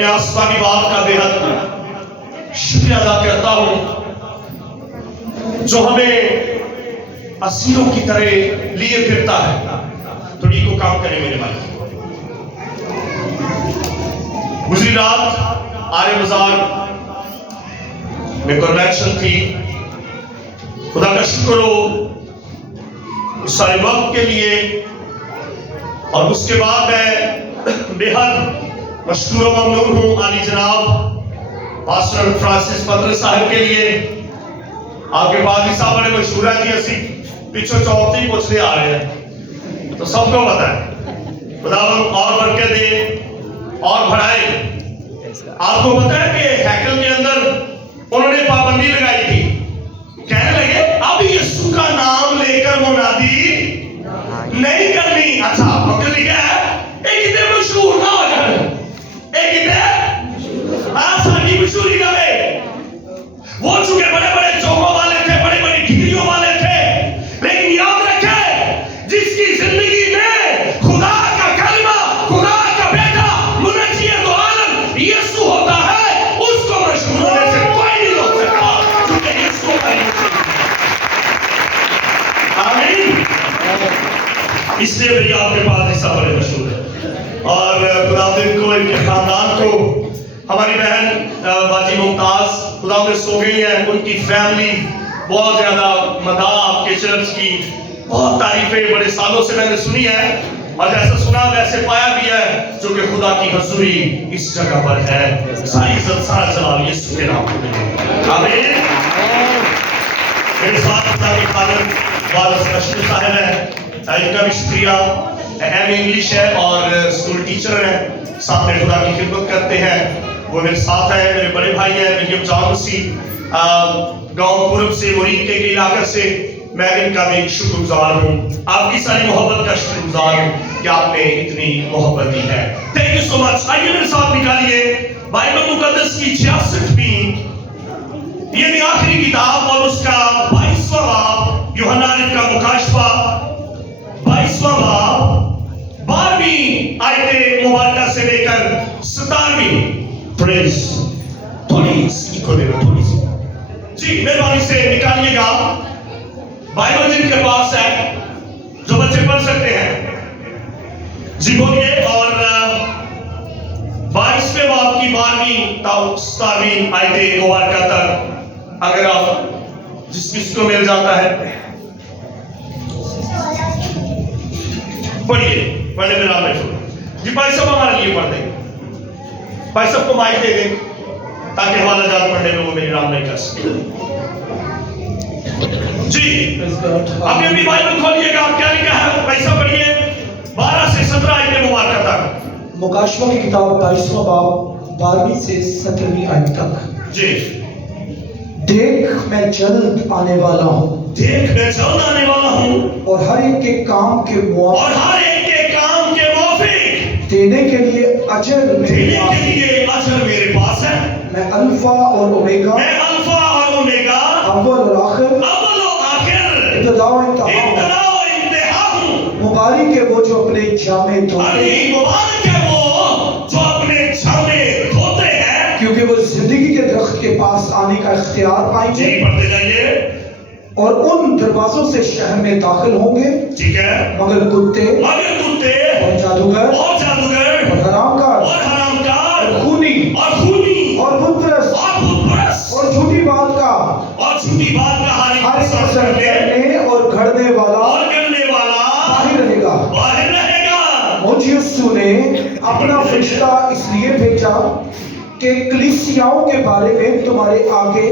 اپنے آسمانی باپ کا بے حد شکریہ ادا کرتا ہوں جو ہمیں اسیروں کی طرح لیے پھرتا ہے. تھوڑی کو کام کرے میرے بھائی. گزری رات آرے بازار میں کنونشن تھی. خدا کا شکر ہو اس سارے وقت کے لیے، اور اس کے بعد میں بے حد مشکور و ممنون ہوں عالی جناب پاسٹر فرانسس پدر صاحب کے لیے. آپ کے پادری صاحب بڑے مشہور ہے جی، اسی پیچھے چوتھی پوچھتے آ رہے ہیں تو سب کو پتا ہے. خداوند اور برکت دے اور بڑھائے. آپ کو پتا ہے کہ ہیکل کے اندر انہوں نے پابندی لگائی تھی، کہنے لگے اب یسوع کا نام لے کر منادی نہیں کرنی. اچھا مطلب لکھا ہے ایک اتنے مشہور نہ ہو جائے، ایک اتنے آسانی مشہوری نہ لے. وہ چونکہ بڑے بڑے چوکوں والے تھے، بڑی بڑی ڈگریوں والے تھے، لیکن یاد رکھے جس کی زندگی میں خدا کا کلمہ، خدا کا بیٹا منجیت عالم یسوع ہوتا ہے، اس کو مشہور ہونے سے کوئی نہیں روک سکتا، کیونکہ یسوع کا نام. آمین. اس لیے میری آپ کے پاس ایسا بڑے مشہور ہے. اور خداوند کو، ان کے خاندان کو، ہماری بہن باجی ممتاز خداوند سو گئی ہے، ان کی فیملی بہت زیادہ مداح آپ کے چرچ کی بہت تعریفیں بڑے سالوں سے میں نے سنی ہے، اور جیسا سنا ویسے پایا بھی ہے، جو کہ خدا کی حضوری اس جگہ پر ہے. ساری عزت سارا جلال یسوع کے نام کو ملے. آمین. میرے ساتھ خدا کی خادم والد اشرف صاحب ہے، ان کا بھی شکریہ. ایم انگلش ہے اور اسکول ٹیچر ہیں، ساتھ میں خدا کی خدمت کرتے ہیں. وہ میرے ساتھ ہیں، میرے بڑے بھائی ہیں ولیم جان مسیح، گاؤں پورب سے، مرید کے علاقے سے. میں ان کا بھی شکر گزار ہوں، آپ کی ساری محبت کا شکر گزار ہوں کہ آپ نے اتنی محبت دی ہے. تھینک یو سو مچ. آئیے میرے ساتھ نکالیے بائبل مقدس کی 66ویں یعنی آخری کتاب اور اس کا 22واں باب، یوحنا کا مکاشفہ 22واں باب 12ویں آیت مبارکہ سے لے کر 17ویں. پریز تھوڑی سی کو دے رہا تھوڑی سی جی مہربانی سے نکالیے گا بائبل جن کے پاس ہے، جو بچے پڑھ سکتے ہیں جی بولیے. اور 22ویں باب کی 12ویں تا 17ویں آیت مبارکہ تک اگر آپ جس کس کو مل جاتا ہے پڑھیے. پڑھنے میں رام بیٹھو جی. بھائی صاحب ہمارے لیے پڑھ دیں، بھائی صاحب کو مائک دے دیں تاکہ حوالہ جات پڑھنے میں وہ میری رام نہیں کر سکے. جی ابھی ابھی بائبل کھولیے گا. آپ کیا لکھا ہے بھائی صاحب پڑھیے 12 سے 17 آیت مبارکہ تک. مکاشفہ کی کتاب 22واں باب 12ویں سے 17ویں آیت تک. جی. دیکھ میں جلد آنے والا ہوں، دیکھ میں جلد آنے والا ہوں، اور ہر ایک کے کام کے موافق، اور ہر ایک کے کام کے موافق دینے کے لیے اجر دینے کے لیے اجر میرے پاس ہے. میں الفا اور اومیگا، میں الفا اور اومیگا، اول اور آخر، اول و آخر، ابتدا و انتہا ہوں. ابتدا و انتہا ہوں. مبارک ہے وہ جو اپنے جامے دھوتے علی مبارک ہے وہ جو اپنے جامے دھوتے ہیں، کیونکہ وہ زندگی کے درخت کے پاس آنے کا اختیار پائیں گے، جی پڑھتے جائیے. اور ان دروازوں سے شہر میں داخل ہوں گے ٹھیک ہے. مگر کتے اور جادوگر اور جادوگر اور حرام کار اور حرام کار اور خونی اور خونی اور بت پرست اور بت پرست اور جھوٹی بات کا اور جھوٹی بات کا ہر ایک پسند قسم کرنے اور گھڑنے والا اور کرنے والا باہر رہے گا. باہر رہے گا. مجھ یسوع نے اپنا فرشتہ اس لیے بھیجا کہ کلیسیاؤں کے بارے میں تمہارے آگے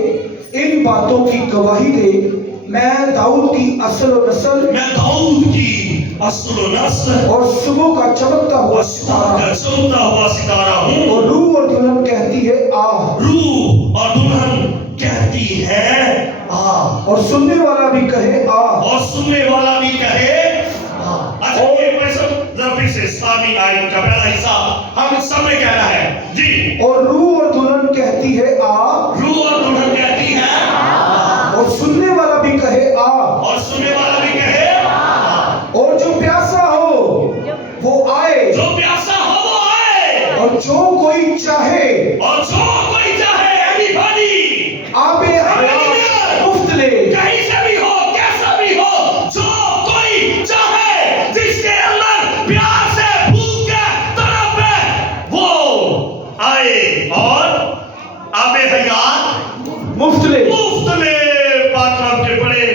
ان باتوں کی گواہی دے. میں داؤد کی اصل و نسل، میں داؤد کی اصل و نسل اور صبح کا چمکتا ہوا کا چمکتا ہوا ستارہ ہوں. اور روح اور دلہن کہتی ہے آ، روح اور دلہن کہتی ہے آ، اور سننے والا بھی کہے آ، اور سننے والا بھی کہے آ. اچھا یہ ذرا پھر سے 17ویں آیت کا پہلا حصہ ہم سب نے کہنا ہے جی. اور روح اور دلہن کہتی ہے آ، روح اور دلہن کہتی ہے اور سننے والا بھی کہے آ، اور سننے والا بھی کہے اور جو پیاسا ہو وہ آئے، جو پیاسا ہو وہ آئے، اور جو کوئی چاہے گا मुफ्तलिफ मुख्तलिफ बात रब के पढ़े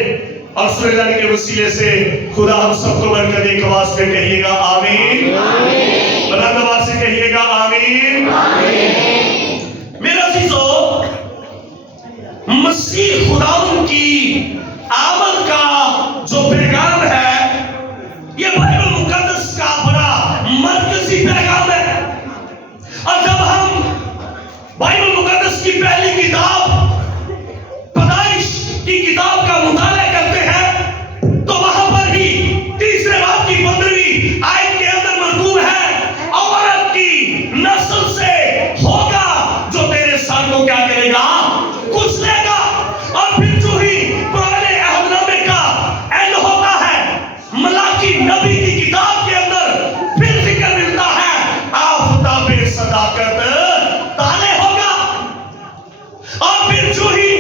और सुने जाने के वसीले से खुदा हम सबको बरकत एक आवाज में कहिएगा आमीन बुलंद आवाज से कहिएगा आमीन मेरा अजीजों मसीह खुदावंद की आमद का जो पैगाम है ये बाइबल मुकद्दस का बड़ा मरकजी पैगाम है और जब हम बाइबल मुकद्दस की पहली किताब पैदाइश की किताब का मुताला करते हैं तो वहां पर ही तीसरे बाब की 15वीं आयत के अंदर मज़कूर है औरत की नस्ल से होगा जो तेरे सान को क्या करेगा कुचलेगा और फिर जो ही पुराने अहदनामे का एंड होता है मलाकी नबी की किताब के अंदर फिर जिक्र मिलता है आफताबे सदाकत ताले होगा और फिर जो ही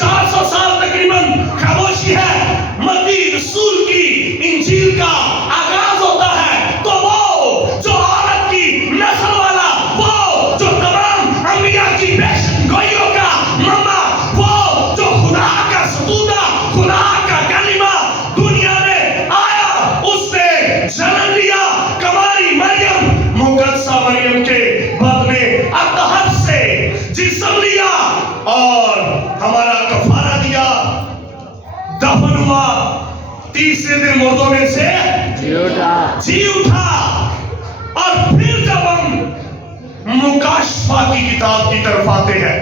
400 साल तकरीबन खामोशी है मत्ती रसूल की इंजील का आगाज होता है तो वो जो औरत की नस्ल वाला वो जो तमाम अंबिया की पेशगोइयों का मम्मा वो जो खुदा का सतूदा खुदा का कलिमा दुनिया में आया उसने जन्म लिया कमारी मरियम मुकद्दसा मरियम के बदले अतहर से जिस्म लिया और हमारा कफारा दिया दफन हुआ तीसरे दिन मुर्दों में से जी उठा और फिर जब हम मुकाशफा की किताब की तरफ आते हैं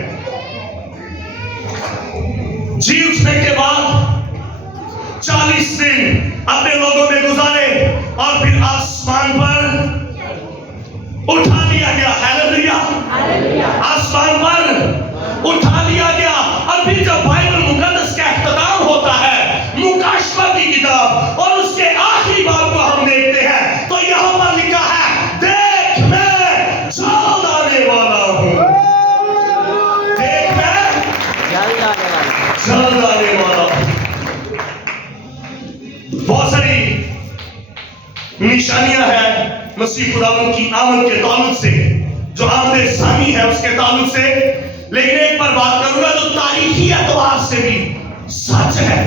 जी उठने के बाद 40 दिन अपने लोगों में गुजारे और फिर आसमान पर उठा लिया गया हालेलुया आसमान पर उठा लिया गया और फिर जब बाइबल मुकद्दस का इख्तिताम होता है मुकाशफा की किताब और उसके आखिरी बाब को हम देखते हैं तो यहाँ पर लिखा है देख मैं जल्द आने वाला हूँ देख मैं जल्द आने वाला हूँ बहुत सारी निशानियां हैं मसीह खुदावंद की आमद के ताल्लुक से जो आमद सानी है उसके ताल्लुक से लेकिन एक पर बात करूंगा जो तारीखी एतबार से भी सच है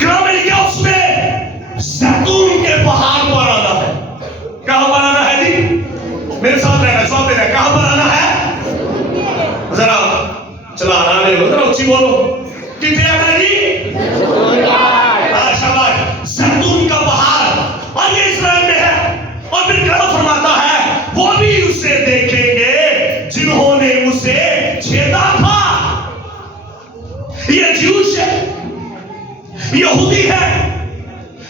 ग्राम में लिखा उसमें जैतून के पहाड़ पर आना है कहां पर आना है जी मेरे साथ रहना जवाब देना कहां पर आना है जरा चला आना है जरा ऊंची बोलो कितने आना है जी शाबाश जैतून का पहाड़ और ये इस्राएल में है और फिर क्या फरमाता है वो भी उसे देखेंगे जिन्होंने उसे छेदा था ये ज्यूश है यहूदी है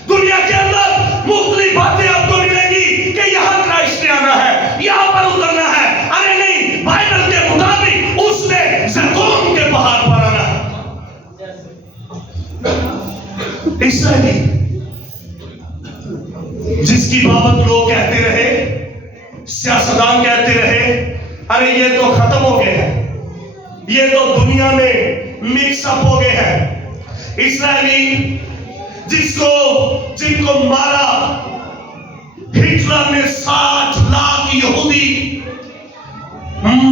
दुनिया के अंदर मुख्तलिफ बातें आपको मिलेगी कि यहां क्राइस्ट ने आना है यहां पर उतरना है अरे नहीं बाइबल के मुताबिक उसने जैतून के पहाड़ पर आना है इसराइली जिसकी बाबत लोग कहते रहे सियासतदान कहते रहे अरे ये तो खत्म हो गए हैं ये तो दुनिया में मिक्सअप हो गए हैं इस्राएली जिनको मारा हिटलर ने 60 लाख यहूदी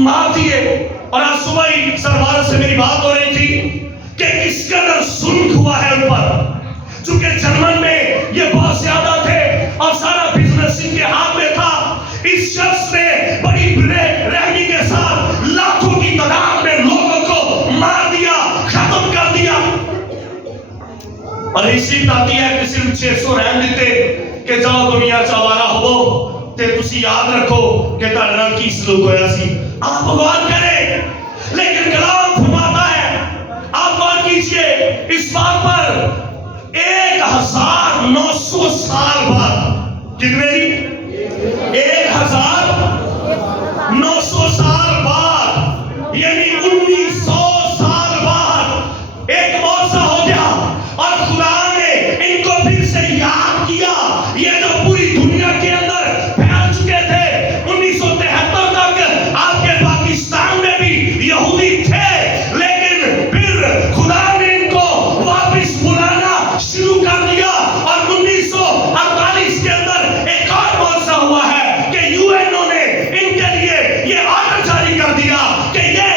मार दिए और आज सुबह ही सरवार से मेरी बात हो रही थी कि किस कदर जुल्म हुआ है उन पर चूंकि जर्मन में ये बहुत ज्यादा थे और सारा बिजनेस इनके हाथ में था इस शख्स ने बड़ी रहमी के साथ लाखों की तादाद में लोगों को मार दिया खत्म कर दिया और इसी ताती है कि सिर्फ 600 रहन देते कि जाओ दुनिया चवारा हो ते तुसी याद रखो कि ਤੁਹਾਡੇ ਨਾਲ ਕੀ सलूक होया सी आप गौर करें लेकिन कलाम फरमाता है आप गौर कीजिए इस बात पर 1900 साल बाद कितने 1900 साल बाद यानी 1900 साल बाद एक मौका हो गया और खुदा ने इनको फिर से याद किया ये जो पूरी दुनिया के अंदर फैल चुके थे 1973 तक आपके पाकिस्तान में भी यहूदी थे लेकिन फिर खुदा ने इनको वापस बुलाना शुरू कर दिया और 1948 के अंदर एक और मौका हुआ है कि यूएनओ ने इनके लिए ये ऑर्डर जारी कर दिया कि ये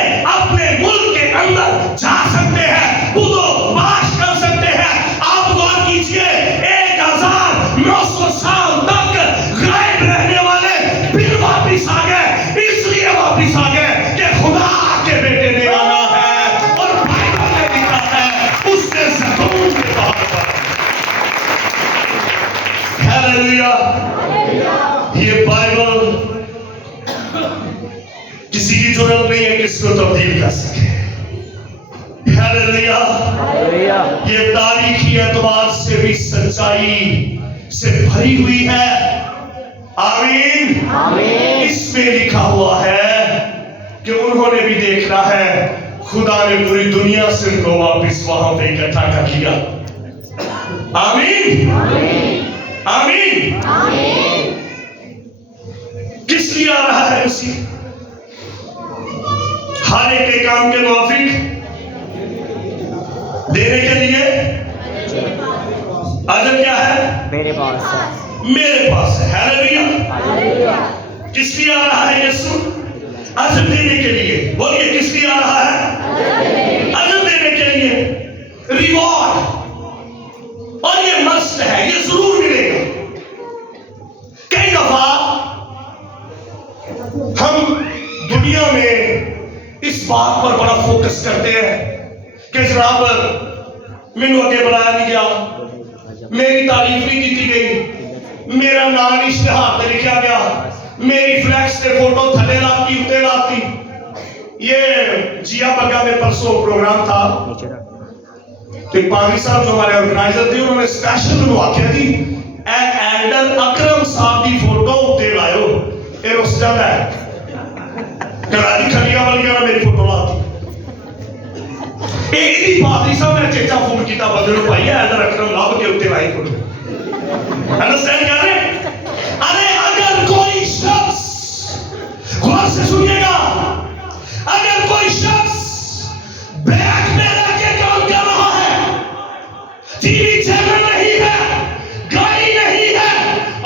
सके। हालेलुया। ये तारीखी एतबार से भी सच्चाई से भरी हुई है। आमीन आमीन। इसमें लिखा हुआ है कि उन्होंने भी देखना है, खुदा ने पूरी दुनिया से उनको वापिस वहां पे इकट्ठा कर लिया। आमीन आमीन आमीन। किस लिए आ रहा है मसीह? हर एक के काम के मुआफिक देने के लिए। अजर क्या है? मेरे पास है। हालेलुया। किस लिए आ रहा है यीशु? अजर देने के लिए। बोलिए, किस लिए आ रहा है? अजर देने के लिए, रिवॉर्ड। और ये मस्त है, ये जरूर मिलेगा। कई दफा हम दुनिया में इस बात पर बड़ा फोकस करते हैं कि जनाब मैनू अगे बुलाया नहीं गया, मेरी तारीफ नहीं की गई, मेरा नाम इश्तिहार पे लिखा गया, मेरी फ्लैक्स से फोटो थले लाती उत्ते लाती। ये जिया बग्गा में परसों प्रोग्राम था, तो पागी साहब जो हमारे ऑर्गेनाइजर थे उन्होंने स्पेशल मैनू आख्या जी एंडर अकरम साहब की फोटो उत्ते लाओ। ये रुस जाता है, कराची खलिया वालिया ने मेरी फोटो लाती। एक पादरी साहब ने चेचा फोन किया बंदे भाई एंडर अकरम लभ के उत्ते लाई फोटो। अंडरस्टैंड कर रहे? अरे अगर कोई शख्स, गौर से सुनिएगा, अगर कोई शख्स बैग में रख के काम कर रहा है, टीवी चैनल नहीं है, गाड़ी नहीं है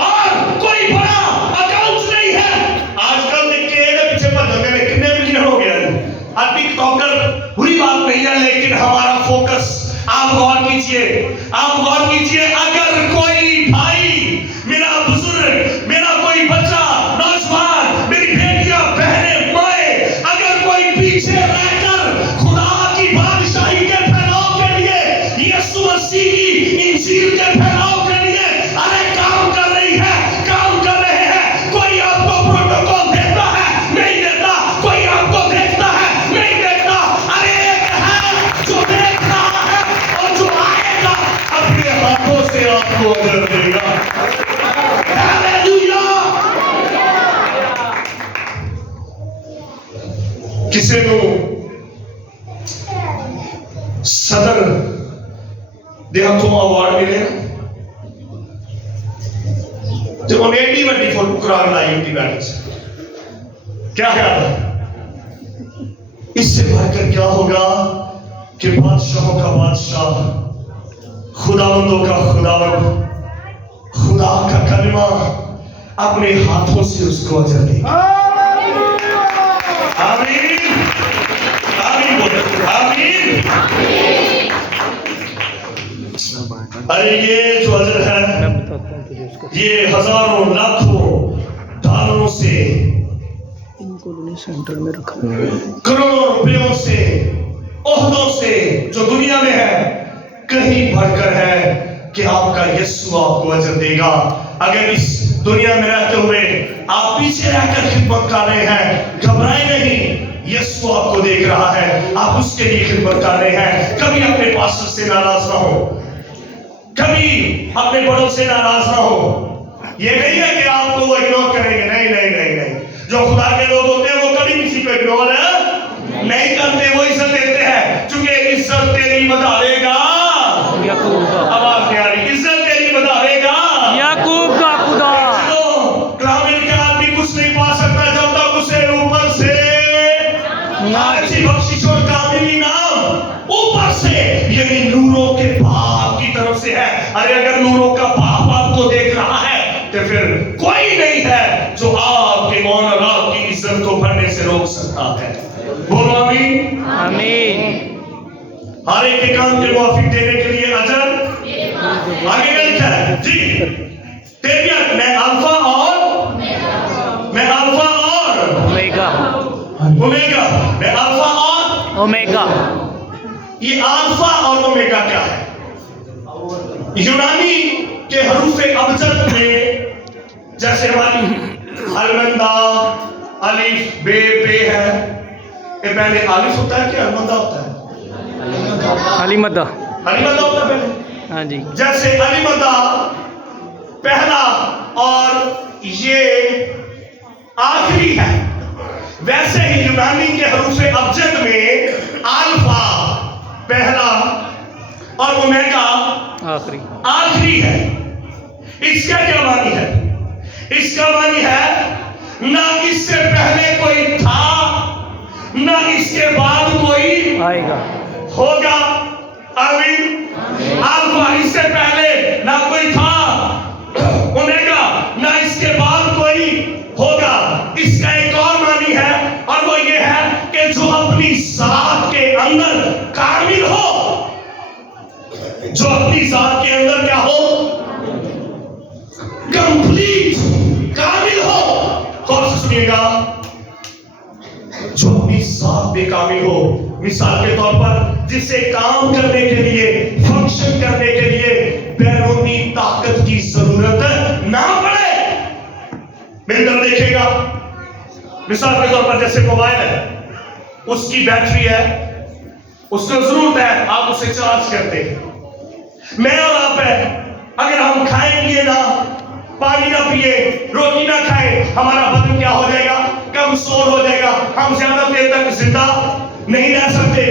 और कोई बड़ा अकाउंट नहीं है, आजकल देखिए पीछे भजन में कितने मिलियन हो गया है। टिकटॉकर बुरी बात नहीं है, लेकिन हमारा फोकस, आप गौर कीजिए, आप गौर कीजिए, अगर कोई भाई, मेरा बुजुर्ग, मेरा कोई बच्चा, नौजवान, मेरी बेटियां, बहनें, माए, अगर कोई पीछे रहकर खुदा की बादशाही के फैलाव के लिए, यीशु मसीह की इंजील के फैलाव के लिए अरे काम कर रही है, काम कर रहे हैं, कोई आपको प्रोटोकॉल देता है, नहीं देता, कोई आपको देखता है, नहीं देखता, अरे एक है जो देख रहा है और जो आएगा अपने हाथों से आपको अजर देगा। हालेलुया। किसी को सदर देहातों अवार्ड मिले जो उन्हें एडी वड्डी फोटो कुरान लाई उनकी बैठक से, क्या ख्याल है? इससे बढ़कर क्या होगा कि बादशाहों का बादशाह, खुदावंदों का खुदावंद, खुदा का कलमा अपने हाथों से उसको अजर देगा। आमीन आमीन बोलो, आमीन। अरे ये जो अजर है, ये हजारों लाखों डॉलरों से, सेंटर में रखा, करोड़ों रुपयों से, ओहदों से जो दुनिया में है, कहीं बढ़कर है कि आपका यीशु आपको अजर देगा। अगर इस दुनिया में रहते हुए आप पीछे रहकर खिदमत कर रहे हैं, घबराए नहीं, यीशु आपको देख रहा है, आप उसके लिए खिदमत कर रहे हैं। कभी अपने पास्टर से नाराज ना हो, कभी अपने बड़ों से नाराज ना हो। ये नहीं है कि आपको वो इग्नोर करेंगे, नहीं नहीं नहीं नहीं। जो खुदा के लोग होते हैं वो कभी किसी को इग्नोर नहीं करते, वो इज्जत देते हैं, क्योंकि इज्जत तेरी बढ़ावेगा। आवाज नहीं आ रही? इज्जत तेरी बढ़ावेगा याकूब का खुदा। ग्रामीण के आदमी कुछ नहीं पा सकता जब तक उसे ऊपर से अच्छी बख्शिश और कामिली नाम ऊपर से, यानी नूरों के बाप की तरफ से है। अरे अगर नूरों का बाप आपको देख रहा है तो फिर कोई नहीं है जो आपके मौन और आपकी इज्जत को बढ़ने से रोक सकता है। बोलो आमीन आमीन। हर एक के काम के मुआफिक देने के लिए अजर आगे क्या लिखा है जी? तेबियत मैं अल्फा और ओमेगा, मैं अल्फा और ओमेगा। ये अल्फा और ओमेगा क्या है? यूनानी के हरूफे अबजद में जैसे हमारी अलमंदा, अलिफ, बे, पे है, ये पहले आलिफ होता है कि अलमदा होता है? अलीमदा। अलीमदा होता है पहले। हाँ जी। जैसे अलीमदा पहला और ये आखिरी है, वैसे ही यूनानी के हरूफे अबजद में अल्फा पहला और ओमेगा आखिरी है। इसका क्या मानी है? इसका मानी है ना इससे पहले कोई था ना इसके बाद कोई आएगा होगा। आमीन। अल्फा इससे पहले ना कोई था, ओमेगा ना इसके बाद कोई होगा। इसका एक और मानी है और वो ये है कि जो अपनी ज़ात के अंदर कामिल हो, जो अपनी ज़ात के अंदर क्या हो, कंप्लीट कामिल हो। और सुनिएगा, जो अपनी ज़ात में कामिल हो, मिसाल के तौर पर जिसे काम करने के लिए, फंक्शन करने के लिए बैरूनी ताकत की जरूरत ना पड़े। मेरी तरफ देखिएगा, मिसाल के तौर पर जैसे मोबाइल है, उसकी बैटरी है, उसको जरूरत है, आप उसे चार्ज करते हैं। मैं और आप है, अगर हम खाएं पिए ना, पानी ना पिए, रोटी ना खाएं, हमारा बदन क्या हो जाएगा? कमजोर हो जाएगा। हम ज्यादा देर तक जिंदा नहीं रह सकते,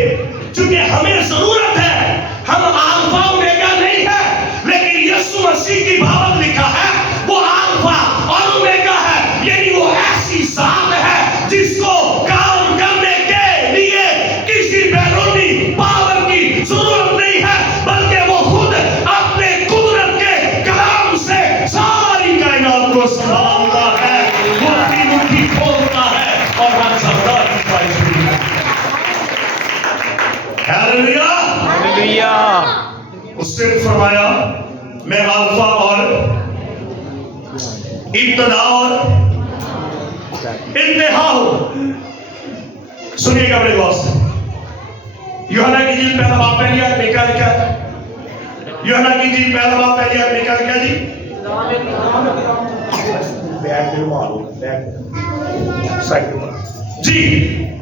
क्योंकि हमें जरूरत है। हम अल्फा ओमेगा नहीं है, लेकिन यीशु मसीह की बाबत लिखा है वो अल्फा और ओमेगा है, यानी वो ऐसी ज़ात है जिसको काम करने के लिए किसी बैरूनी पावर की जरूरत नहीं है, बल्कि वो खुद अपने कुदरत के कलाम से सारी कायनात को संभालता है। वो अपनी मुट्ठी खोलता है और हर शब्द की पाई। हालेलुया। हालेलुया। उसने फरमाया मैं अल्फा और इब्तिदा और इंतहा हूं। सुनिएगा बड़े गौर से। यूहन्ना की इंजील पहला बाब पहली आयत में क्या लिखा है? यूहन्ना की इंजील पहला बाब पहली आयत में क्या लिखा जी? बैग में मारो, बैग साइड में जी।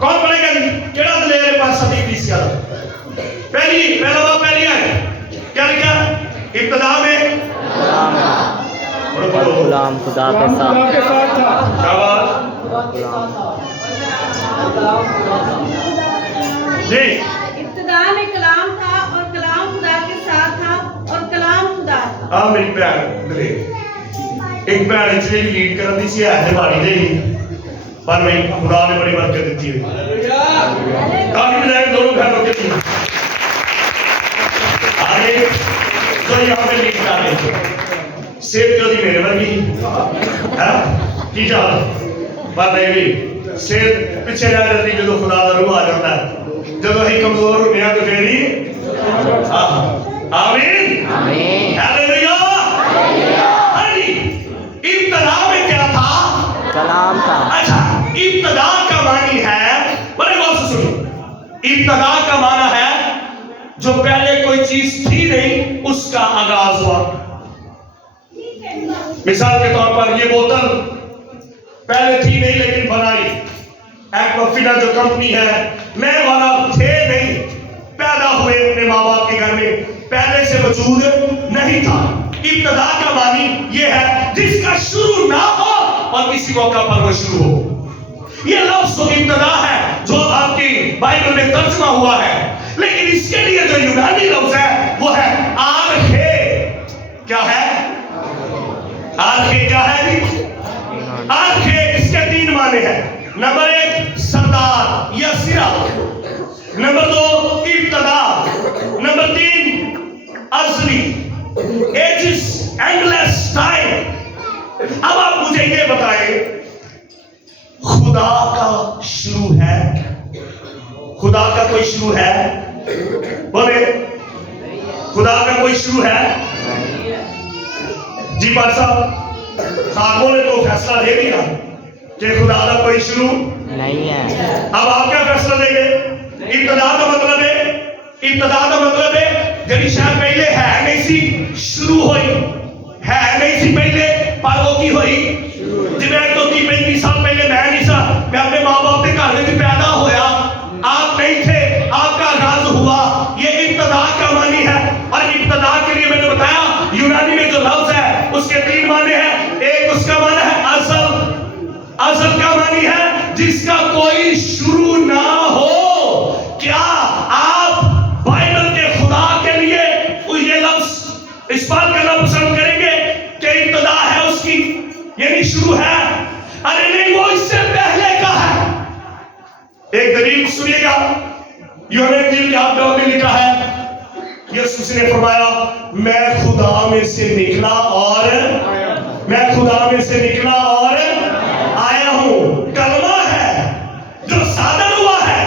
कौन पढ़ेगा जी? केड़ा दलेर पास सदी बीस का पहला बाब पहली आयत क्या लिखा? इब्तिदा में गुलाम खुदा के साथ था। क्या बात जी? इब्तिदा में कलाम था और कलाम खुदा के साथ था और कलाम खुदा था। हाँ मेरी भैन दले एक भैन जी लीड कर दी सी है बाड़ी दे, पर मैं खुदा ने बड़ी बरकत दी हुई काफी बजाय दोनों बहनों के लिए आगे जो यहाँ पे लीड कर रहे थे सेब जो दी मेरे वर्गी है की जा पर नहीं भी सेब पीछे रह जाती जो खुदा का रूह आ जाता है। जब ही कमजोर हो गया तो फेरी आमीन आमीन। हालेलुया। हाँ जी। इब्तिदा में क्या था? कलाम था। अच्छा, इब्तिदा का मानी है, बड़े गौर से सुनिए, इब्तिदा का माना है जो पहले कोई चीज थी नहीं उसका आगाज हुआ। मिसाल के तौर पर ये बोतल पहले थी नहीं लेकिन बनाई, एक्वाफिना जो कंपनी है, मैं वाला थे नहीं, पैदा हुए अपने माँ बाप के घर में, पहले से वजूद नहीं था। इब्तिदा का मानी ये है जिसका शुरू ना हो और किसी मौका पर वो शुरू हो। ये लफ्ज़ तो इब्तिदा है जो आपकी बाइबल में तर्जुमा हुआ है, लेकिन इसके लिए जो यूनानी लफ्ज़ है वो है आरखे। क्या है? आरखे क्या है जी? आरखे इसके तीन माने हैं। नंबर एक सरदार या सिरा, नंबर दो इब्तिदा, नंबर तीन अज़ली, एजिस, एंडलेस टाइम। अब आप मुझे ये बताएं, खुदा का शुरू है? खुदा का कोई शुरू है? बोले खुदा का कोई शुरू है? जी पाल साहब, साहबों ने तो फैसला दे दिया कि खुदा का कोई शुरू नहीं है। अब आप क्या फैसला देंगे? इब्तिदा का मतलब है, इब्तिदा का मतलब है जड़ी शायद पहले है नहीं सी, शुरू हुई है नहीं सी पहले, पर वो की हुई जिवें तो 30-35 साल पहले मैं नहीं सा, मैं अपने माँ बाप के घर में पैदा होया, आगाज हुआ, ये इब्तदा का मानी है। और इब्तदा के लिए मैंने बताया यूनानी में जो लफ्ज है उसके 3 माने हैं। एक उसका माना है अज़ल, अज़ल का मानी है जिसका कोई शुरू ना हो। क्या आप बाइबल के खुदा के लिए ये लफ्ज इस्तेमाल करना पसंद करेंगे कि इब्तदा है उसकी, यानी शुरू है? अरे नहीं, वो इससे पहले का है। एक दलील सुनिएगा, यूहन्ना इंजील के 8 में लिखा है, यीशु ने फरमाया मैं खुदा में से निकला और मैं खुदा में से निकला और आया हूं। कलमा है जो सादर हुआ है,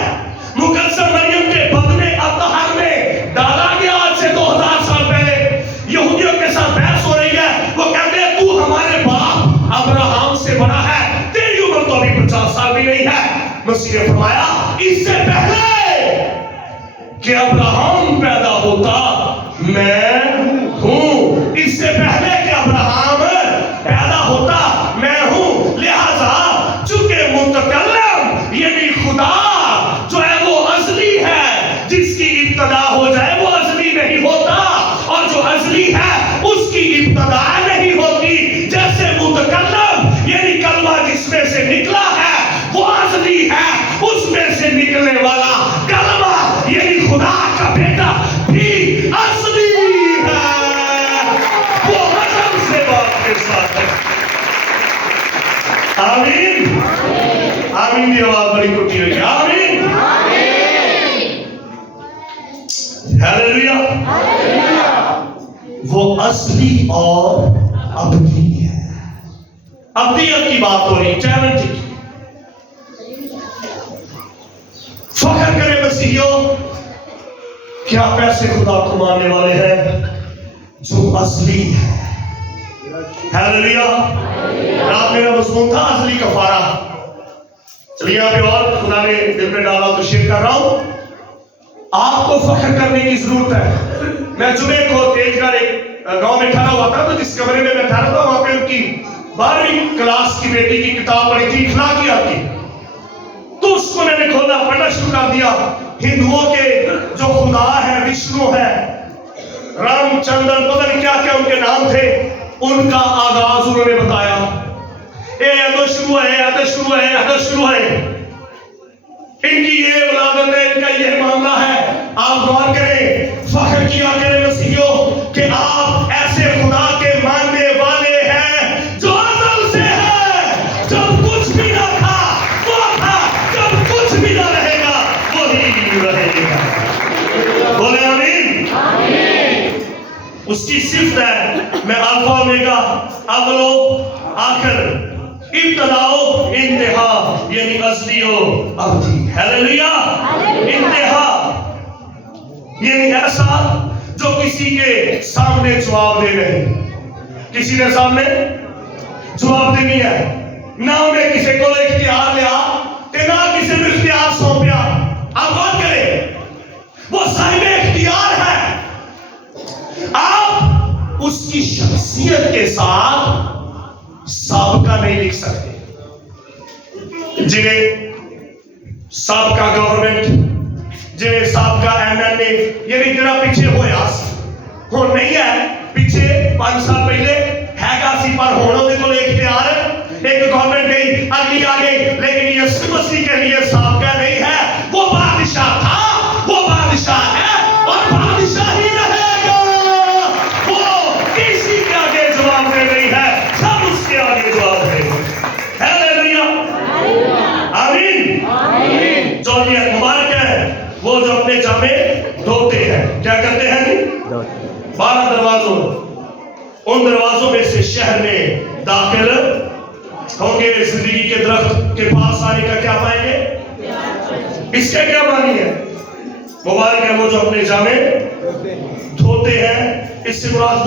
मुकद्दस मरियम के बदने अतहर में डाला गया। आज से 2000 साल पहले यहूदियों के साथ बहस हो रही है। वो कहते हैं तू हमारे बाप अब्राहम से बड़ा है, तेरी उम्र तो अभी 50 साल भी नहीं है। मसीह ने फरमाया इससे पहले कि अब्राहम पैदा होता मैं हूं, इससे पहले कि अब्राहम पैदा होता मैं हूं। लिहाजा चूंकि मुतकल्लम यानी खुदा जो है वो अज़ली है, जिसकी इब्तदा हो जाए वो अज़ली नहीं होता, और जो अज़ली है उसकी इब्तदा नहीं होती। जैसे मुतकल्लम यानी कलमा जिसमें से निकला है वो अज़ली है, उसमें से निकलने वाला कलमा यानी खुदा का बेटा भी असली है। वो अज़ल से बात के साथ है। आमीन, आमीन की आवाज बड़ी टूटी हुई है। आमीन, हालेलुया। वो असली और अबदी है। अबदियत की बात हो रही, इटर्निटी की। फख्र करें मसीहियों कि आप ऐसे खुदा को मानने वाले हैं जो असली है। हालेलुया। रात मेरा मज़मून था असली कफारा। चलिए यहाँ पे और खुदा ने दिल में डाला तो शेयर कर रहा हूं। आपको फख्र करने की जरूरत है। मैं जुमे को तेजगढ़ एक गांव में ठहरा हुआ था, तो जिस कमरे में मैं ठहरा था वहां पे उनकी 12वीं क्लास की बेटी की किताब पढ़ी थी, इखलाकियात की। तो उसको मैंने खोला, पढ़ना शुरू कर दिया। हिंदुओं के जो खुदा है, विष्णु है, रामचंद्र, पता नहीं क्या क्या उनके नाम थे, उनका आगाज उन्होंने बताया। शुरू है, इनकी ये औलाद है, इनका ये मामला है। आप गौर करें, फख्र किया करें मसीहियों कि आप ऐसे खुदा के मानने वाले हैं जो अज़ल से है। जब कुछ भी ना था वो था, जब कुछ भी ना रहेगा वही रहेगा। बोले आमीन। उसकी सिफ्त है मैं अल्फा ओमेगा, अव्वलो आखिर, इब्तदाओ इंतहा, यानी असली हो अबदी। हालेलुया। इंतहा यानी ऐसा जो किसी के सामने जवाब दे नहीं, किसी के सामने जवाब देनी है ना, उन्हें किसी को इख्तियार लिया ते ना किसी ने इख्तियार सौंपया। आप गौर करें, वो साहिब इख्तियार है। आप उसकी शख्सियत के साथ साबका नहीं लिख सकते। जिन्हें साबका गवर्नमेंट, जिन्हें साबका MLA, यानी जरा पीछे हो नहीं है, पीछे 5 साल पहले हैगा सी, पर होने को इख्तियार एक गवर्नमेंट गई, अगली आ गई, लेकिन यीशु मसीह के लिए साबका नहीं है। वो बादशाह था, वो बादशाह है और बादशाह ही रहेगा। वो किसी के आगे जवाब दे नहीं है, सब उसके आगे जवाब दे। हालेलुया, आमीन। जौलियत मुबारक है वो जो अपने जामे धोते हैं। क्या करते हैं जी? 12 दरवाजों, उन दरवाजों में से शहर में दाखिल होंगे। जिंदगी के दरख्त के पास आने का क्या पाएंगे? इसके क्या मानी है? मुबारक है वो जो अपने जामे धोते हैं। इससे मुराद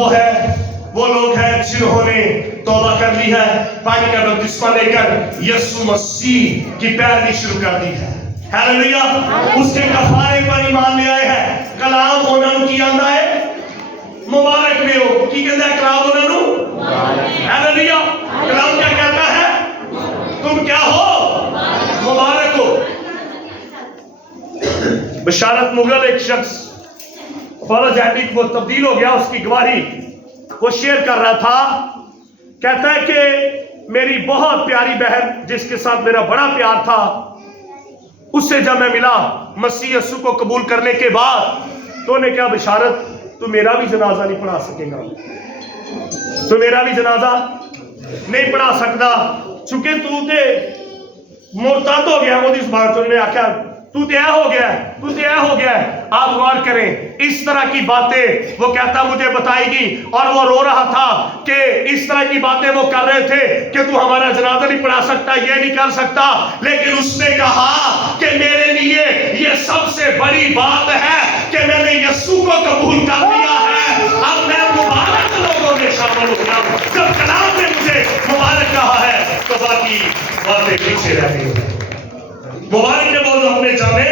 वो लोग हैं जिन्होंने तौबा कर ली है, पानी का बपतिस्मा लेकर यीशु मसीह की पैरवी शुरू कर दी है। हालेलुया। उसके कफारे पर ईमान ले आए हैं। कलाम उन्होंने की आंदा है मुबारक ने हो की कहता है कलाम उन्होंने। हालेलुया। कलाम क्या कहता है? तुम क्या हो? मुबारक हो। बशारत मुगल एक शख्स अपॉलोजेटिक वो तब्दील हो गया, उसकी गवाही वो शेयर कर रहा था। कहता है कि मेरी बहुत प्यारी बहन जिसके साथ मेरा बड़ा प्यार था, उससे जब मैं मिला मसीह यीशु को कबूल करने के बाद, तो ने क्या बशारत तू मेरा भी जनाजा नहीं पढ़ा सकेगा, तू मेरा भी जनाजा नहीं पढ़ा सकता, चूंकि तू ते मुर्तद हो गया। वो इस बात ने आख्या तू तो हो गया, तू तो हो गया। आप गौर करें, इस तरह की बातें वो कहता मुझे बताएगी, और वो रो रहा था कि इस तरह की बातें वो कर रहे थे कि तू हमारा जनाजा नहीं पढ़ा सकता, ये नहीं कर सकता। लेकिन उसने कहा कि मेरे लिए ये सबसे बड़ी बात है कि मैंने यीशु को कबूल कर लिया है, अब मैं मुबारक लोगों में शामिल हो गया। जब कलाम ने मुझे मुबारक कहा है तो बाकी बातें पीछे रह गई। मुबारक ने बोलो अपने जामे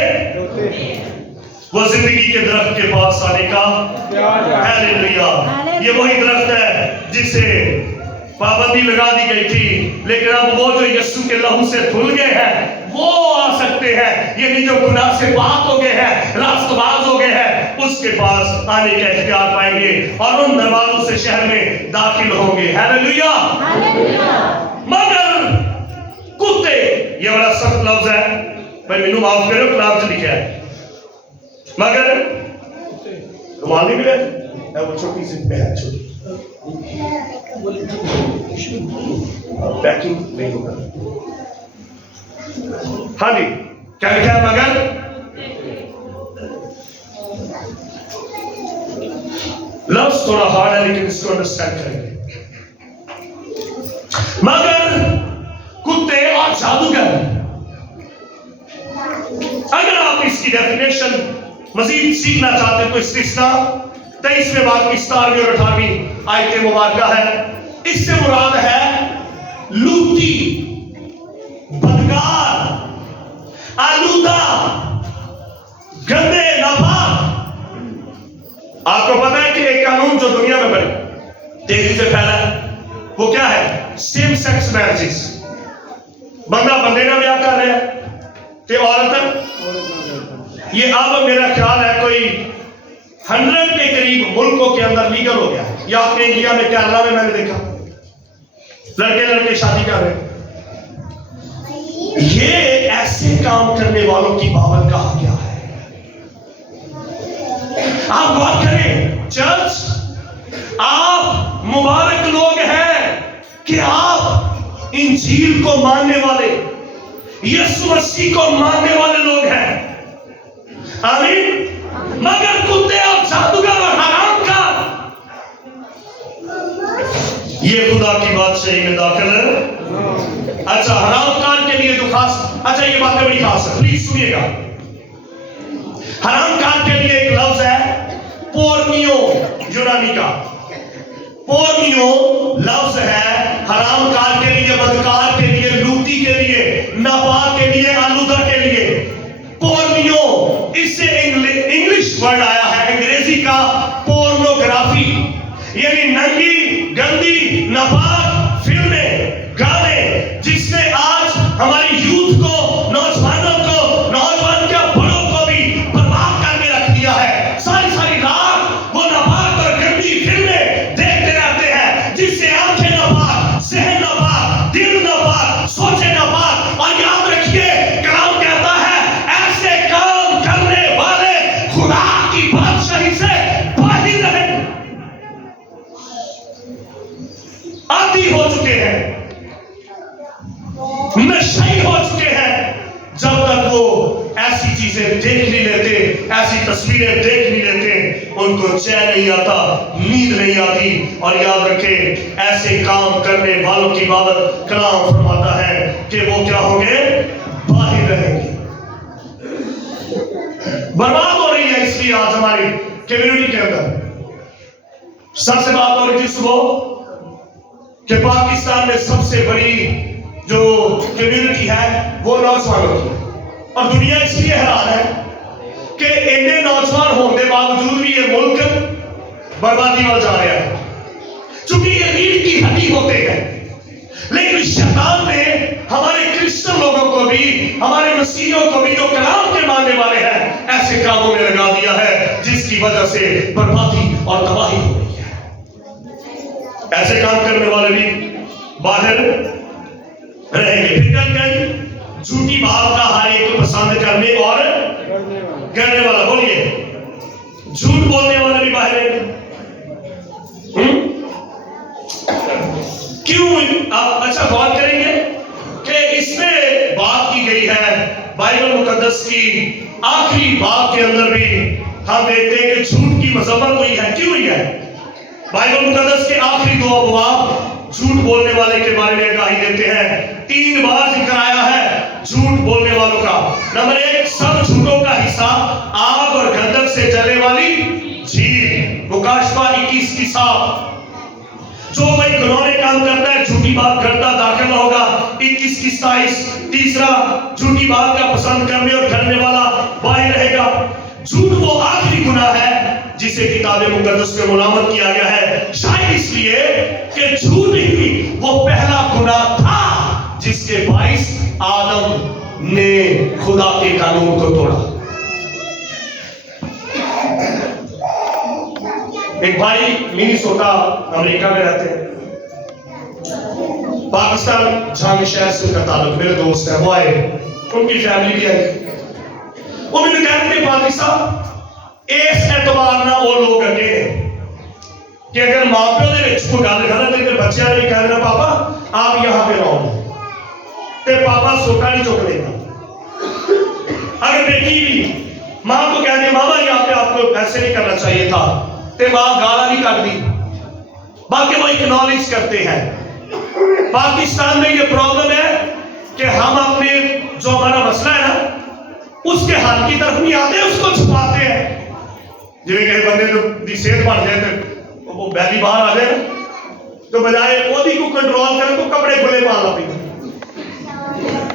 वो जिंदगी के दरख्त के पास आने का। हालेलुया। ये वही दरख्त है जिसे पाबंदी लगा दी गई थी, लेकिन अब वो जो यीशु के लहू से धुल गए हैं वो आ सकते हैं। ये नहीं जो गुनाह से पाक हो गए हैं, रास्तबाज हो गए हैं, उसके पास आने का इख्तियार पाएंगे और उन दरवाजों से शहर में दाखिल होंगे। हालेलुया। मगर कुत्ते, ये बड़ा सख्त लफ्ज है भाई, मैनू माफ करो, कलाम च लिखा है। मगर रुमाल नहीं मिले, वो छोटी सी बहन छोटी पैकिंग नहीं होगा। हाँ जी, क्या लिखा है? मगर लफ्ज थोड़ा हार्ड है लेकिन इसको अंडरस्टैंड करेंगे। मगर कुत्ते और जादूगर, अगर आप इसकी डेफिनेशन मजीद सीखना चाहते हैं तो इस्तिस्ना 23वें बाब की 17वीं और 18वीं आयत मुबारका है। इससे मुराद है लूटी, बदकार, आलूदा, गंदे, नापाक। आपको पता है कि एक कानून जो दुनिया में बने तेजी से फैला है वो क्या है? Same sex marriages. बंदा बंदे ना ब्याह कर रहे हैं ते औरत, ये अब मेरा ख्याल है कोई 100 के करीब मुल्कों के अंदर लीगल हो गया है। या अपने इंडिया में, केरला में मैंने देखा लड़के लड़के शादी कर रहे हैं। ये ऐसे काम करने वालों की बाबत कहा गया है। आप बात करें चर्च, आप मुबारक लोग हैं कि आप इंजील को मानने वाले, यीशु मसीह को मानने वाले लोग हैं। आमीन। मगर कुत्ते और जादूगर और हराम का, ये खुदा की बादशाही में दाखिल है। अच्छा, हरामकार के लिए तो खास, अच्छा ये बातें बड़ी खास है, प्लीज सुनिएगा। हरामकार के लिए एक लफ्ज है पोर्नियो, यूनानी का पोर्नियो लफ्ज है हरामकार के लिए, बदकार के लिए, लूटी के लिए, नापाक के लिए, आलूदा के लिए। पोर्नियो, इससे इंग्लिश वर्ड आया है, अंग्रेजी का पोर्नोग्राफी, यानी नंगी, गंदी, नापाक फिल्में, गाने, जिसने आज हमारी यूथ को, नौजवानों को, नौजवान के बड़ों को भी बर्बाद करके रख दिया है। सारी सारी रात वो नापाक और गंदी फिल्में देखते रहते हैं, जिससे आंखें नापाक, जहन नापाक, दिल नापाक, सोचे नापाक। और याद रखिए, कलाम कहता है ऐसे काम करने वाले खुदा की बादशाही से बाहर रहे, आदी हो चुके हैं, नशे हो चुके हैं। जब तक वो ऐसी चीजें देख नहीं लेते, ऐसी तस्वीरें देख नहीं लेते, उनको चैन नहीं आता, नींद नहीं आती। और याद रखें, ऐसे काम करने वालों की बाबत कलाम फरमाता है कि वो क्या होंगे? बाहर रहेंगे। बर्बाद हो रही है इसलिए आज हमारी कम्युनिटी के अंदर। सबसे बात हो रही थी सुबह कि पाकिस्तान में सबसे बड़ी जो कम्युनिटी है वो नौजवानों की, और दुनिया इसलिए हैरान है कि इतने नौजवान होने के बावजूद भी ये मुल्क बर्बादी में जा रहा है, क्योंकि ये रीढ़ की हड्डी होते हैं। लेकिन शैतान ने हमारे क्रिश्चियन लोगों को भी, हमारे मसीहियों को भी, जो कलाम के मानने वाले हैं, ऐसी ایسے کاموں میں لگا دیا ہے جس کی وجہ سے بربادی اور تباہی ہو رہی ہے. ایسے کام کرنے والے بھی باہر رہیں گے. پھر کیا کہیں؟ جھوٹی بات کا ہر ایک کو پسند کرنے اور کرنے والا. بولیے جھوٹ بولنے والا بھی باہر رہیں گے. کیوں؟ آپ اچھا غور کریں گے کہ اس میں بات کی گئی ہے بائبل مقدس کی آخری باب کے اندر بھی ہم دیکھتے ہیں کہ جھوٹ کی مذمت ہوئی ہے. کیوں ہوئی ہے؟ بائبل مقدس کے آخری 2 ابواب جھوٹ بولنے والے کے بارے میں آگاہی دیتے ہیں. 3 بار ذکر آیا ہے جھوٹ بولنے والوں کا. نمبر 1 سب جھوٹوں کا حصہ آگ اور گندک سے جلنے والی جھیل. مکاشفہ 21 کی 7. جو کوئی گناہوں کام کرتا ہے جھوٹی بات کرتا داخل ہوگا. 21 کی 27. تیسرا جھوٹی بات کا پسند کرنے اور کرنے والا باہر رہے گا. جھوٹ وہ آخری گناہ ہے جسے کتاب مقدس میں ملامت کیا گیا ہے، شاید اس لیے کہ جھوٹ ہی وہ پہلا گناہ تھا جس کے باعث آدم نے خدا کے قانون کو توڑا. ایک بھائی منیسوٹا امریکہ میں رہتے ہیں، پاکستان جامع شہر سے ان کا تعلق. میرے دوست ہیں، وہ آئے، ان کی فیملی بھی آئی. وہ بھی کہتے ہیں پادری صاحب اس اعتبار نہ وہ لوگ اگے ہیں کہ اگر ماں پیو دے وچ کوئی گل غلط ہے تے بچے نے کہہ رہا پاپا آپ یہاں پہ رہو تے پاپا سوٹا نہیں چک لے گا. اگر بیٹی بھی ماں کو کہہ دے ماما یہاں پہ آپ کو ایسے نہیں کرنا چاہیے تھا تے ماں گالا نہیں کر دی. باقی وہ اکنالج کرتے ہیں. پاکستان میں یہ پرابلم ہے کہ ہم اپنے جو ہمارا مسئلہ ہے نا اس کے حل کی طرف نہیں آتے، اس کو چھپاتے ہیں. جی کہ بندے دی صحت بن جائے تو وہ بیلی باہر آ جائے تو بجائے وہ کو کنٹرول کرے تو کپڑے کھلے پال لا پی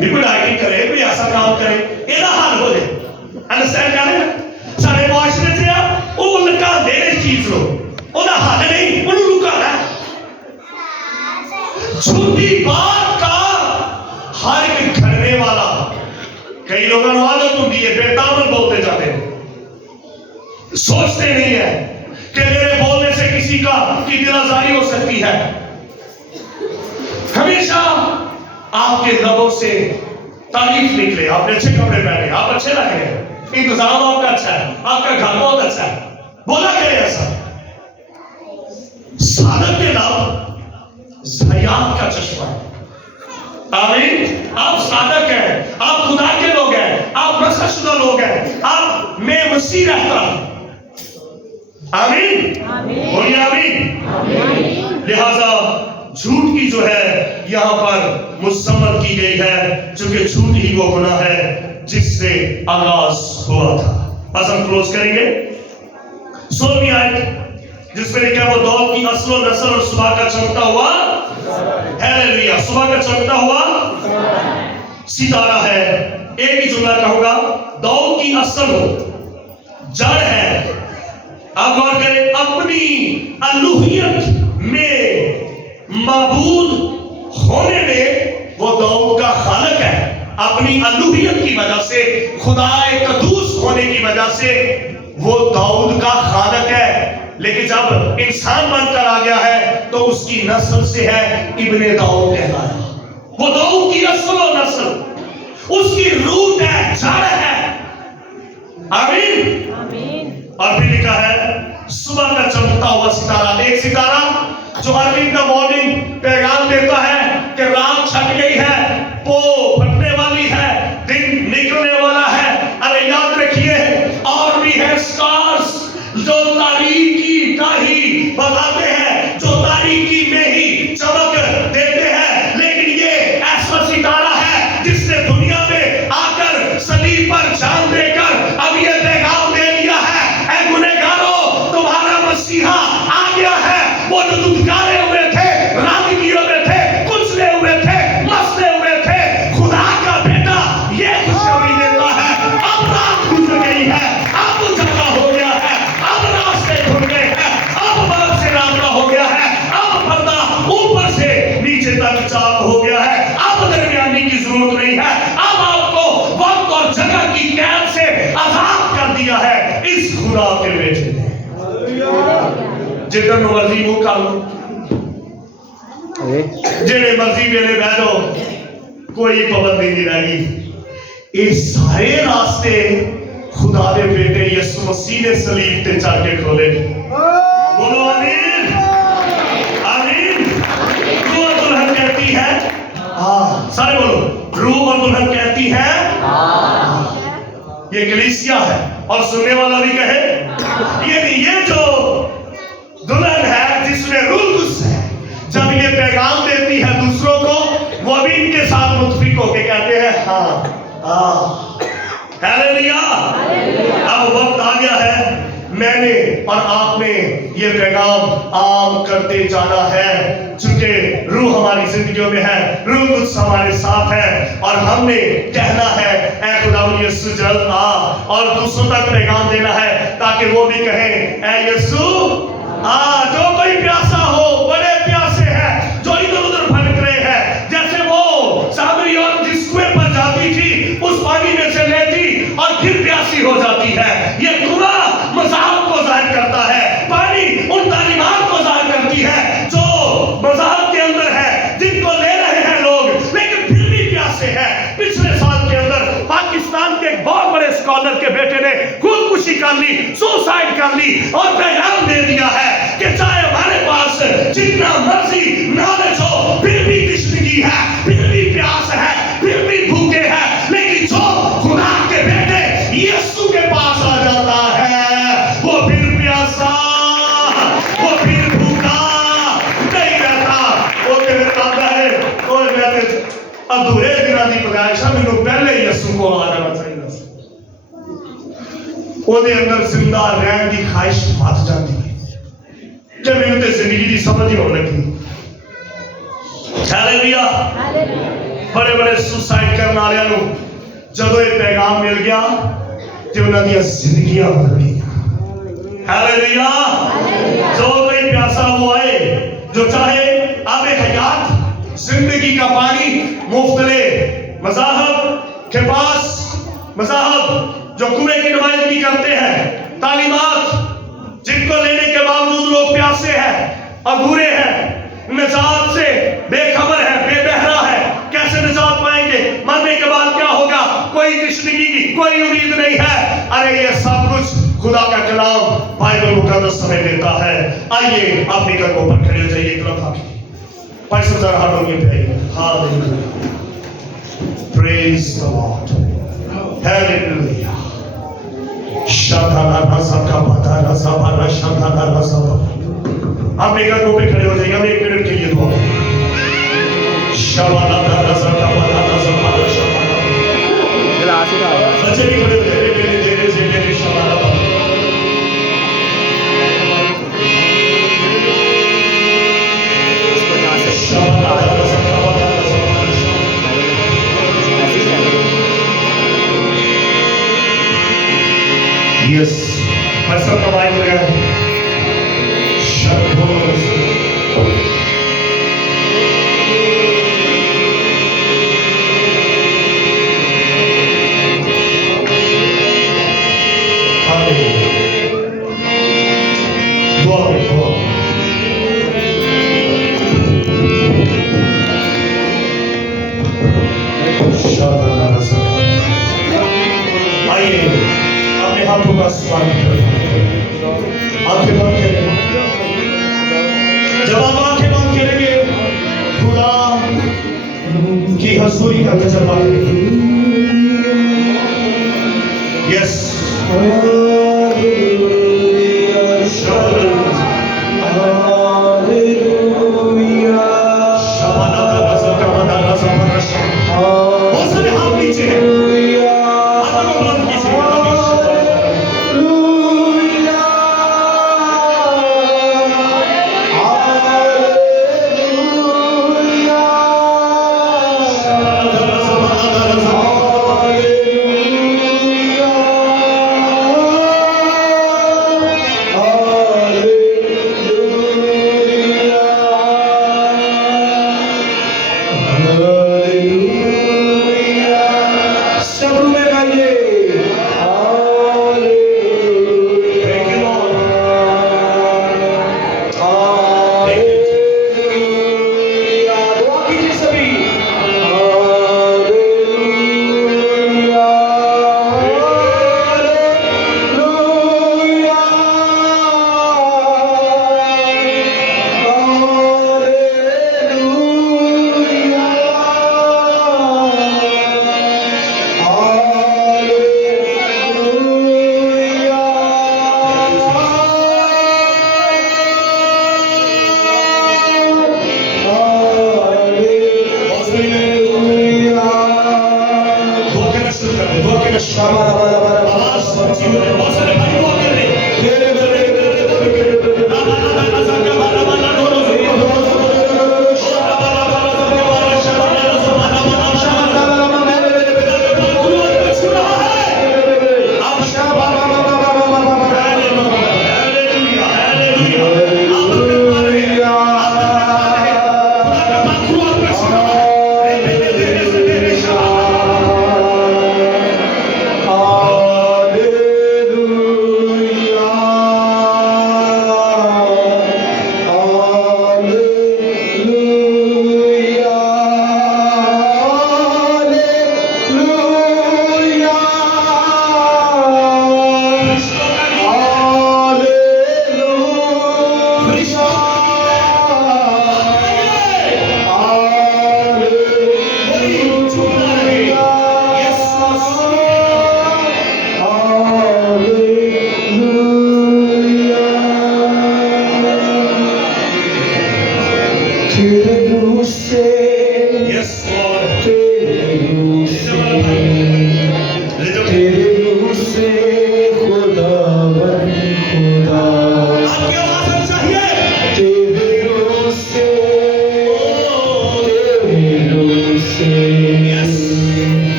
کوئی ڈائٹنگ کرے کوئی ایسا کام کرے یہ حل ہو جائے. انڈرسٹینڈ کر رہے ہیں؟ سارے معاشرے سے وہ لکا دے اس چیز کو وہ حل نہیں، وہ لکانا ہے. جھوٹی بات کا ہر ایک گھڑنے والا کئی لوگوں نے عادت ہوتی ہے بے تامن بولتے جاتے ہیں، سوچتے نہیں ہے کہ میرے بولنے سے کسی کا کی دل آزاری ہو سکتی ہے. ہمیشہ آپ کے لبوں سے تعریف نکلے، آپ نے اچھے کپڑے پہنے، آپ اچھے لگ رہے ہیں، انتظام آپ کا اچھا ہے، آپ کا گھر بہت اچھا ہے، بولا کرے ایسا. صادق کے نام حیات کا چشمہ ہے. آمین. آپ صادق ہیں، آپ خدا کے لوگ ہیں، آپ مسح شدہ لوگ ہیں، آپ میں مسیح رہتا ہوں. آمین. بولیے آمین. لہذا جھوٹ کی جو ہے یہاں پر مذمت کی گئی ہے، چونکہ جھوٹ ہی وہ گناہ ہے جس سے آغاز ہوا تھا. بس ہم کلوز کریں گے 16ویں آیت جس میں لکھا وہ دور کی اصل و نسل اور صبح کا چمکتا ہوا ہیلیلویا صبح کا چمکتا ہوا ستارہ ہے. ایک ہی جملہ کہوں گا، دور کی اصل ہو جڑ ہے. اب غور کریں، اپنی الوہیت میں معبود ہونے میں وہ داؤد کا خالق ہے. اپنی الوہیت کی وجہ سے، خدا قدوس ہونے کی وجہ سے وہ داؤد کا خالق ہے. لیکن جب انسان بن کر آ گیا ہے تو اس کی نسل سے ہے ابن داؤد کہلایا. وہ داؤد کی اصل و نسل، اس کی روح ہے، جڑ ہے. آمین. اور پھر لکھا ہے صبح کا چمکتا ہوا ستارہ. ایک ستارہ جو ارلی ان دا مارننگ پیغام دیتا ہے کہ رات چھٹ گئی ہے، پو پھٹنے والی ہے، دن نکلنے والا ہے. ارے یاد رکھیے اور بھی ہے سٹارز جو تاریکی کا ہی بتاتے ہیں، جو تاریکی میں ہی چمک دیتے ہیں. لیکن یہ ایسا ستارہ ہے جس نے دنیا میں آ کر صلیب پر جان دے کر اب یہ پیغام دے دیا ہے، اے گنہگارو تمہارا مسیحا آ گیا ہے. وہ جو دھتکارے ہوئے تھے، رد کیے ہوئے تھے، کچلے ہوئے تھے، مستے ہوئے تھے، خدا کا بیٹا یہ خوشخبری دیتا ہے اب رات گزر گئی ہے، اب جگہ ہو گیا ہے، اب راستے کھل گئے ہیں، اب بات سے رابطہ इस खुदा के बेटे ने। जिधर मर्जी मुंह कर लो, जेड़े मर्जी वेले बह जाओ, कोई पाबंदी नहीं रहेगी। ये सारे रास्ते खुदा के बेटे यीशु मसीह ने सलीब पे चढ़ के खोले। बोलो आमीन, आमीन। रूह और दुल्हन कहती है हाँ, सारे बोलो, रूह और दुल्हन कहती है हाँ। ये कलीसिया है और सुनने वाला भी कहे ये जो दुल्हन है जिसमें रूह कुछ है, जब ये पैगाम देती है दूसरों को, वो भी इनके साथ मुतफिक होके कहते हैं हाँ। हालेलुया। अब वक्त आ गया है, मैंने और आपने ये पैगाम आम करते जाना है, चूंकि रूह हमारी जिंदगियों में है, रूह कुछ हमारे साथ है, और हमने कहना है ऐ खुदावंद यीशु जल्द आ, और दूसरों तक पैगाम देना है ताकि वो भी कहें ऐ यीशु आ। जो कोई प्यासा हो, बड़े प्यासे हैं, जो इधर उधर भटक रहे हैं, जैसे वो सामरी और जिस कुएं पर जाती थी, उस पानी में से लेती और फिर प्यासी हो जाती है। ये कुआं मज़ाहब को ज़ाहिर करता है, पानी उन तालीमात को ज़ाहिर करती है जो मज़ाहब के अंदर है, जिनको ले रहे हैं लोग लेकिन फिर भी प्यासे हैं। पिछले साल के अंदर पाकिस्तान के एक बहुत बड़े स्कॉलर के बेटे ने खुदकुशी कर ली, सुसाइड कर ली, और पैगाम दे दिया है कि चाहे हमारे पास जितना मर्जी नॉलेज हो, फिर भी तृष्णा है, फिर भी प्यास है, फिर भी भूखे हैं, लेकिन जो खुदा के बेटे यीशु के पास आ जाता है, वो फिर प्यासा, वो फिर भूखा नहीं रहता। वो कहता है और मैं अधूरे दिनों की पैदाइश मैनू पहले यीशु को आ जाना चाहिए। ਉਹਦੇ ਅੰਦਰ ਜ਼ਿੰਦਾ ਰਹਿਣ ਦੀ ਖਾਹਿਸ਼ ਵੱਧ ਜਾਂਦੀ ਹੈ ਕਿ ਮੈਨੂੰ ਤੇ ਜ਼ਿੰਦਗੀ ਦੀ ਸਮਝ ਹੀ ਹੋਣ ਲੱਗੀ। ਹਾਲੇਲੂਇਆ। ਬੜੇ ਬੜੇ ਸੁਸਾਈਡ ਕਰਨ ਵਾਲਿਆਂ ਨੂੰ ਜਦੋਂ ਇਹ ਪੈਗਾਮ ਮਿਲ ਗਿਆ ਤੇ ਉਹਨਾਂ ਦੀਆਂ ਜ਼ਿੰਦਗੀਆਂ ਬਦਲ ਗਈਆਂ। हालेलुया। जो कोई प्यासा वो आए, जो चाहे आबे हयात जिंदगी का पानी मुफ्त ले। मज़ाहब के पास, मज़ाहब जो कुएं की नुमाइंदगी करते हैं, तालीमात जिनको लेने के बावजूद लोग प्यासे हैं, अधूरे हैं, निजात से बेखबर है, बेबहरा है, कैसे निजात पाएंगे, मरने के बाद क्या होगा, कोई तृष्णगी की कोई उम्मीद नहीं है। अरे ये सब कुछ खुदा का कलाम बाइबल मुकद्दस समय देता है। आइए अपनी कदमों पर खड़े हो जाइए, पैसा हाथों में hallelujah, praise the lord, hallelujah. शादाना रसा का पता रसा भरा शादाना रसा। आप एक कदमों पे खड़े हो जाइए, हम 1 मिनट के लिए दुआ करें। शादाना रसा का पता रसा भरा शादाना। बच्चे भी खड़े हो जाइए, धीरे धीरे शादाना। Yes, पैसा कमाई हो गया। आइए अपने हाथों का स्वागत करें, आंखें बंद करें। जब आप आंखें बंद करेंगे, खुदा की हजूरी का तजर्बा करेंगे। यस,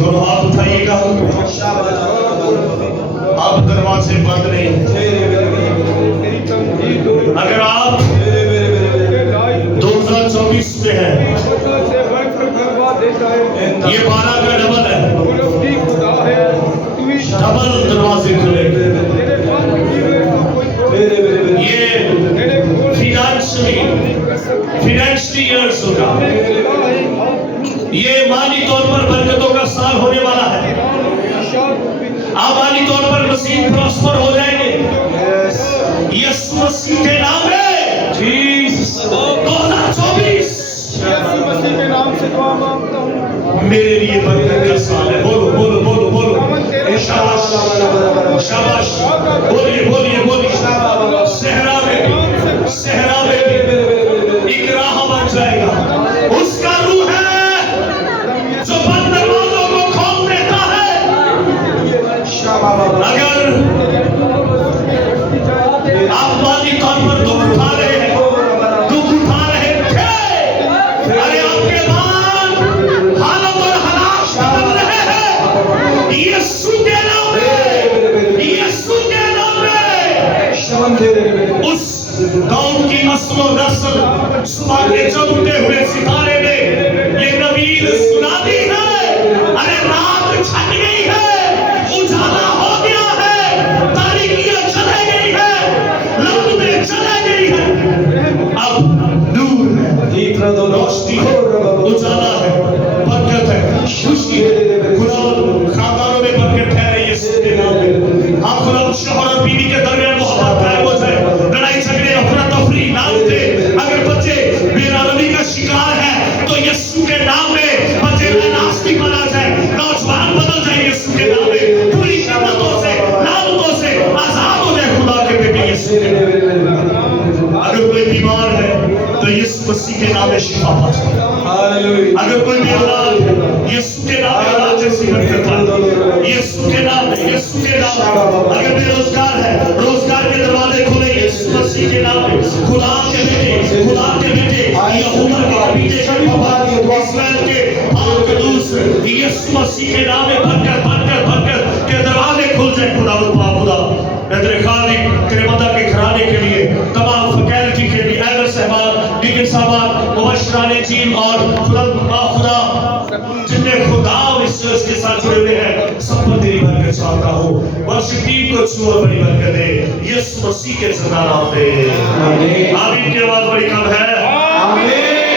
दोनों हाथ उठाइएगा। अब दरवाजे बंद नहीं। अगर आप 2024 में हैं, ये 12 का डबल है, डबल दरवाजे खुले। ये फिनेंशियली ईयर्स होगा। ये माली तौर पर बरकतों का साल होने वाला है। आप माली तौर पर मसीह प्रॉस्पर हो जाएंगे यीशु मसीह के नाम में। 2024 के नाम से दुआ मांगता हूँ। मेरे लिए बरकत का साल है। बोलो बोलो बोलो बोलो। शाबाश शाबाश। बोलिए बोलिए बोलिए। सहरा में एक राह बन जाएगा। उसका रूह है जो बंद दरवाजों को खोल देता है। अगर आप माली तौर पर दुख उठा रहे हैं, दुख उठा रहे थे, अरे आपके बाद हालत और हालात बदल रहे हैं। यीशु के नाम में, यीशु के नाम में उस दाऊद की नस्ल सुबह के चमकते हुए सितारे ने ये नवीन सुना दी है। अरे रात छट गई है, उजाला हो गया है, तारीकियां चली गई है, लम्बे चली गई है। अब नूर है, रोशनी है, उजाला है, बरकत है, खुशी है। खुदा खानदानों में बरकत ठहरे यीशु के नाम में। आप खुदा शौहर और बीवी के दरमियान मोहब्बत कायम हो जाए, लड़ाई झगड़े अफरा तफरी ना उठे। अगर बच्चे बेरामी का शिकार है तो यीशु के नाम में बच्चे नास्तिक बना जाए, नौजवान बदल जाए यीशु के नाम में। पूरी कीमतों से लानतों से आजाद हो जाए खुदा के बेटे यीशु के नाम में। अगर कोई बीमार है तो यीशु मसीह के नाम में शिफा पा जाए। अगर कोई भी औलाद यीशु के नाम में औलाद जैसी बरकत पाए, यीशु के नाम में, यीशु के नाम में। अगर बेरोजगार है, रोजगार के दरवाजे खुले यीशु मसीह के नाम में। खुदा के बेटे यहूदा के कबीले के बाबा इस्राएल के कदूस यीशु मसीह के नाम में बरकत के दरवाजे खुल जाए। खुदा मैं तेरे खालिक तेरे मदा के घराने के लिए, तमाम फैकल्टी के लिए, एल्डर साहबान, डीकन साहबान, मुबशराने टीम और खुदा जितने खुदा इस चर्च के साथ जुड़े हुए हैं, सब पर तेरी बरकत चाहता चाहता हूँ वर्शिप टीम को छू और बड़ी बरकत दे यीशु मसीह के जिंदा नाम में। आमीन की आवाज बड़ी कम है।